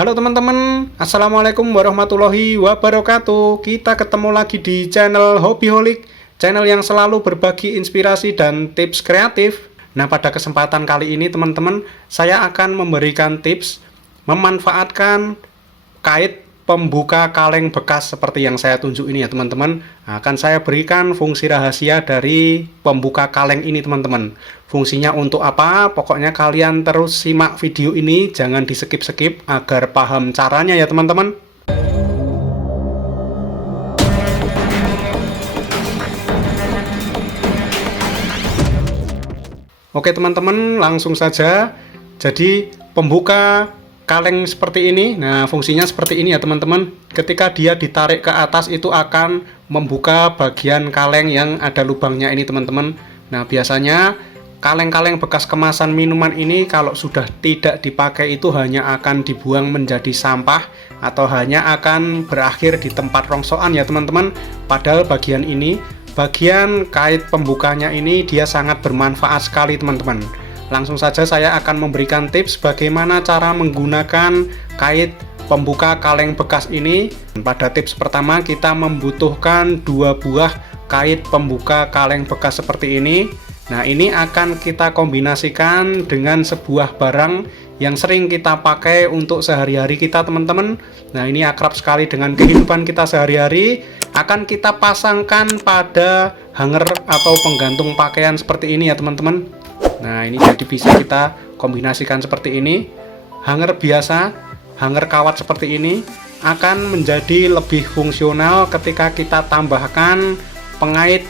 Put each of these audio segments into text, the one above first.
Halo teman-teman, Assalamualaikum warahmatullahi wabarakatuh. Kita ketemu lagi di channel Hobbyholic, channel yang selalu berbagi inspirasi dan tips kreatif. Nah, pada kesempatan kali ini teman-teman, saya akan memberikan tips memanfaatkan kait pembuka kaleng bekas seperti yang saya tunjuk ini ya teman-teman. Akan saya berikan fungsi rahasia dari pembuka kaleng ini teman-teman. Fungsinya untuk apa? Pokoknya kalian terus simak video ini, jangan di skip-skip agar paham caranya ya teman-teman. Oke teman-teman, langsung saja. Jadi pembuka kaleng seperti ini, nah fungsinya seperti ini ya teman-teman. Ketika dia ditarik ke atas itu akan membuka bagian kaleng yang ada lubangnya ini teman-teman. Nah biasanya kaleng-kaleng bekas kemasan minuman ini kalau sudah tidak dipakai itu hanya akan dibuang menjadi sampah atau hanya akan berakhir di tempat rongsokan ya teman-teman. Padahal bagian ini, bagian kait pembukanya ini dia sangat bermanfaat sekali teman-teman. Langsung saja saya akan memberikan tips bagaimana cara menggunakan kait pembuka kaleng bekas ini. Pada tips pertama kita membutuhkan 2 buah kait pembuka kaleng bekas seperti ini. Nah ini akan kita kombinasikan dengan sebuah barang yang sering kita pakai untuk sehari-hari kita teman-teman. Nah ini akrab sekali dengan kehidupan kita sehari-hari. Akan kita pasangkan pada hanger atau penggantung pakaian seperti ini ya teman-teman. Nah ini jadi bisa kita kombinasikan seperti ini. Hanger biasa, hanger kawat seperti ini akan menjadi lebih fungsional ketika kita tambahkan pengait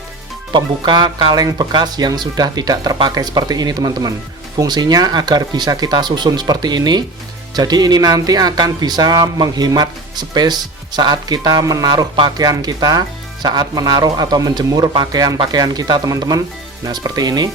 pembuka kaleng bekas yang sudah tidak terpakai seperti ini teman-teman. Fungsinya agar bisa kita susun seperti ini. Jadi ini nanti akan bisa menghemat space saat kita menaruh pakaian kita, saat menaruh atau menjemur pakaian-pakaian kita teman-teman. Nah seperti ini,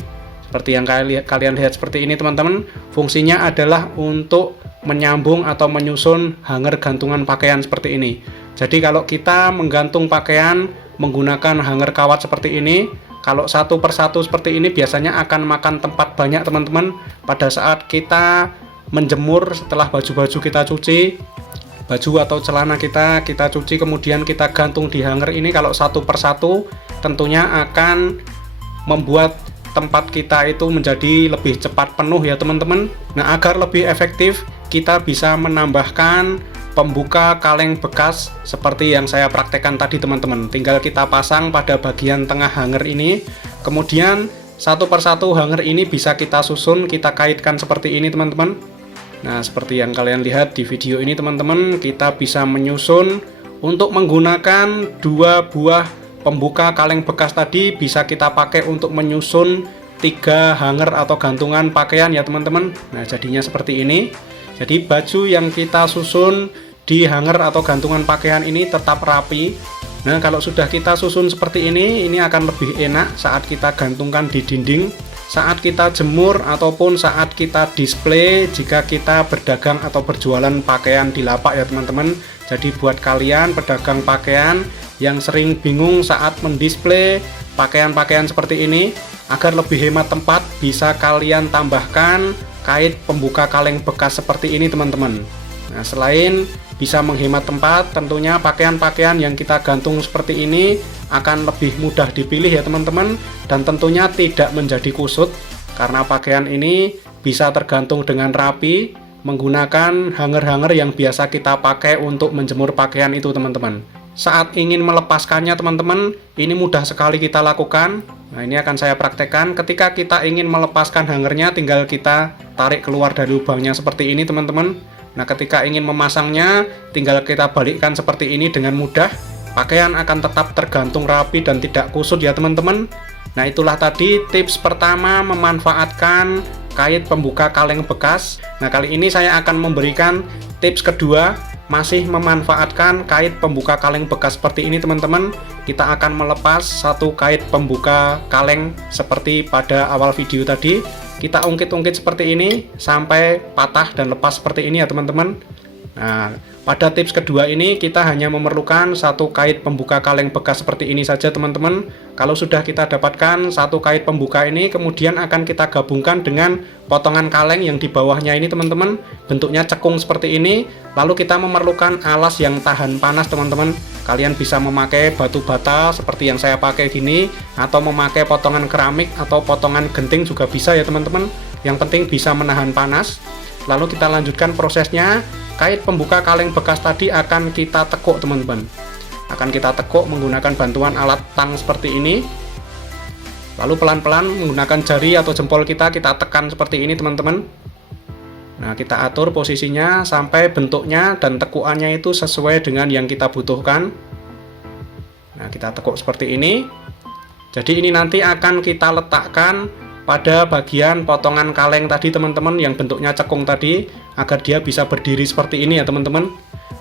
seperti yang kalian lihat seperti ini teman-teman. Fungsinya adalah untuk menyambung atau menyusun hanger gantungan pakaian seperti ini. Jadi kalau kita menggantung pakaian menggunakan hanger kawat seperti ini, kalau satu persatu seperti ini biasanya akan makan tempat banyak teman-teman. Pada saat kita menjemur setelah baju-baju kita cuci, baju atau celana kita cuci kemudian kita gantung di hanger ini, kalau satu persatu tentunya akan membuat tempat kita itu menjadi lebih cepat penuh ya teman-teman. Nah agar lebih efektif kita bisa menambahkan pembuka kaleng bekas seperti yang saya praktekkan tadi teman-teman. Tinggal kita pasang pada bagian tengah hanger ini, kemudian satu persatu hanger ini bisa kita susun, kita kaitkan seperti ini teman-teman. Nah seperti yang kalian lihat di video ini teman-teman, kita bisa menyusun. Untuk menggunakan 2 buah pembuka kaleng bekas tadi bisa kita pakai untuk menyusun 3 hanger atau gantungan pakaian ya teman-teman. Nah jadinya seperti ini. Jadi baju yang kita susun di hanger atau gantungan pakaian ini tetap rapi. Nah kalau sudah kita susun seperti ini akan lebih enak saat kita gantungkan di dinding, saat kita jemur ataupun saat kita display jika kita berdagang atau berjualan pakaian di lapak ya teman-teman. Jadi buat kalian pedagang pakaian yang sering bingung saat mendisplay pakaian-pakaian seperti ini, agar lebih hemat tempat bisa kalian tambahkan kait pembuka kaleng bekas seperti ini teman-teman. Nah selain bisa menghemat tempat, tentunya pakaian-pakaian yang kita gantung seperti ini akan lebih mudah dipilih ya teman-teman, dan tentunya tidak menjadi kusut karena pakaian ini bisa tergantung dengan rapi menggunakan hanger-hanger yang biasa kita pakai untuk menjemur pakaian itu teman-teman. Saat ingin melepaskannya teman-teman, ini mudah sekali kita lakukan. Nah ini akan saya praktekkan. Ketika kita ingin melepaskan hangernya, tinggal kita tarik keluar dari lubangnya seperti ini teman-teman. Nah ketika ingin memasangnya, tinggal kita balikkan seperti ini dengan mudah. Pakaian akan tetap tergantung rapi dan tidak kusut ya teman-teman. Nah itulah tadi tips pertama memanfaatkan kait pembuka kaleng bekas. Nah kali ini saya akan memberikan tips kedua, masih memanfaatkan kait pembuka kaleng bekas seperti ini teman-teman. Kita akan melepas satu kait pembuka kaleng seperti pada awal video tadi. Kita ungkit-ungkit seperti ini sampai patah dan lepas seperti ini ya teman-teman. Nah, pada tips kedua ini kita hanya memerlukan satu kait pembuka kaleng bekas seperti ini saja teman-teman. Kalau sudah kita dapatkan satu kait pembuka ini, kemudian akan kita gabungkan dengan potongan kaleng yang di bawahnya ini teman-teman. Bentuknya cekung seperti ini. Lalu kita memerlukan alas yang tahan panas teman-teman. Kalian bisa memakai batu bata seperti yang saya pakai gini, atau memakai potongan keramik atau potongan genting juga bisa ya teman-teman. Yang penting bisa menahan panas. Lalu kita lanjutkan prosesnya. Kait pembuka kaleng bekas tadi akan kita tekuk teman-teman. Akan kita tekuk menggunakan bantuan alat tang seperti ini. Lalu pelan-pelan menggunakan jari atau jempol kita tekan seperti ini teman-teman. Nah, kita atur posisinya sampai bentuknya dan tekukannya itu sesuai dengan yang kita butuhkan. Nah, kita tekuk seperti ini. Jadi ini nanti akan kita letakkan pada bagian potongan kaleng tadi teman-teman, yang bentuknya cekung tadi, agar dia bisa berdiri seperti ini ya teman-teman.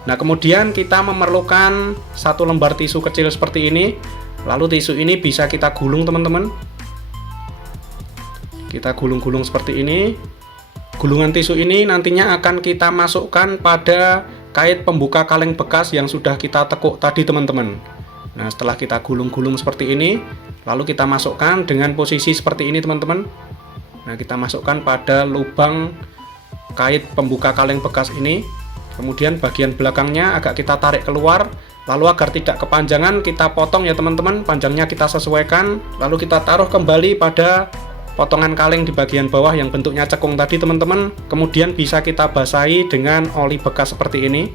Nah, kemudian kita memerlukan satu lembar tisu kecil seperti ini. Lalu tisu ini bisa kita gulung teman-teman. Kita gulung-gulung seperti ini. Gulungan tisu ini nantinya akan kita masukkan pada kait pembuka kaleng bekas yang sudah kita tekuk tadi teman-teman. Nah, setelah kita gulung-gulung seperti ini, lalu kita masukkan dengan posisi seperti ini teman-teman. Nah, kita masukkan pada lubang kait pembuka kaleng bekas ini. Kemudian bagian belakangnya agak kita tarik keluar. Lalu agar tidak kepanjangan kita potong ya teman-teman. Panjangnya kita sesuaikan. Lalu kita taruh kembali pada potongan kaleng di bagian bawah yang bentuknya cekung tadi teman-teman. Kemudian bisa kita basahi dengan oli bekas seperti ini.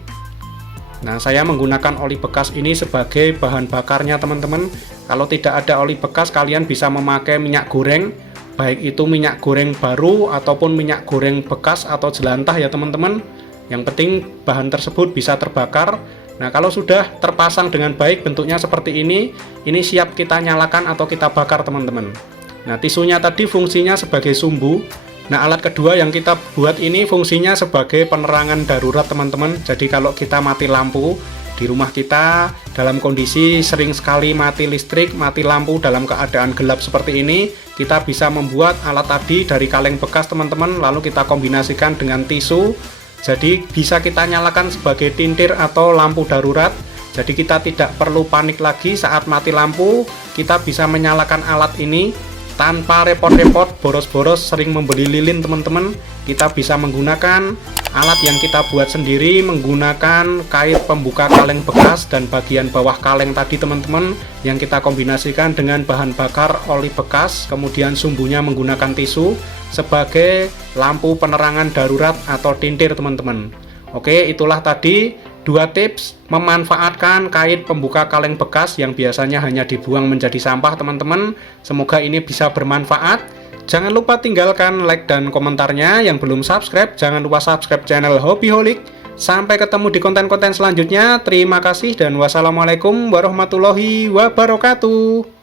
Nah, saya menggunakan oli bekas ini sebagai bahan bakarnya teman-teman. Kalau tidak ada oli bekas, kalian bisa memakai minyak goreng, baik itu minyak goreng baru ataupun minyak goreng bekas atau jelantah ya teman-teman. Yang penting bahan tersebut bisa terbakar. Nah, kalau sudah terpasang dengan baik bentuknya seperti ini siap kita nyalakan atau kita bakar teman-teman. Nah, tisunya tadi fungsinya sebagai sumbu. Nah, alat kedua yang kita buat ini fungsinya sebagai penerangan darurat teman-teman. Jadi kalau kita mati lampu di rumah kita dalam kondisi sering sekali mati listrik, mati lampu dalam keadaan gelap seperti ini, kita bisa membuat alat tadi dari kaleng bekas teman-teman, lalu kita kombinasikan dengan tisu. Jadi bisa kita nyalakan sebagai tintir atau lampu darurat. Jadi kita tidak perlu panik lagi saat mati lampu, kita bisa menyalakan alat ini tanpa repot-repot boros-boros sering membeli lilin teman-teman. Kita bisa menggunakan alat yang kita buat sendiri, menggunakan kait pembuka kaleng bekas dan bagian bawah kaleng tadi teman-teman, yang kita kombinasikan dengan bahan bakar oli bekas, kemudian sumbunya menggunakan tisu sebagai lampu penerangan darurat atau tintir teman-teman. Oke, itulah tadi 2 tips memanfaatkan kait pembuka kaleng bekas yang biasanya hanya dibuang menjadi sampah teman-teman. Semoga ini bisa bermanfaat. Jangan lupa tinggalkan like dan komentarnya. Yang belum subscribe, jangan lupa subscribe channel Hobbyholic. Sampai ketemu di konten-konten selanjutnya. Terima kasih dan wassalamualaikum warahmatullahi wabarakatuh.